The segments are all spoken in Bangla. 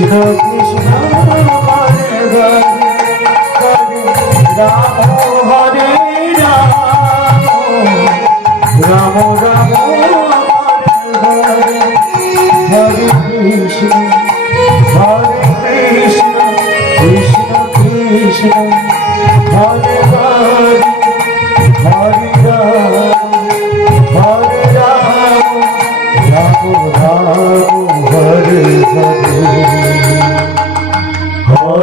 কৃষ্ণ কৃষ্ণ রাম হরে রাম রাম রাম হরে কৃষ্ণ হরে কৃষ্ণ কৃষ্ণ কৃষ্ণ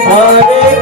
হরে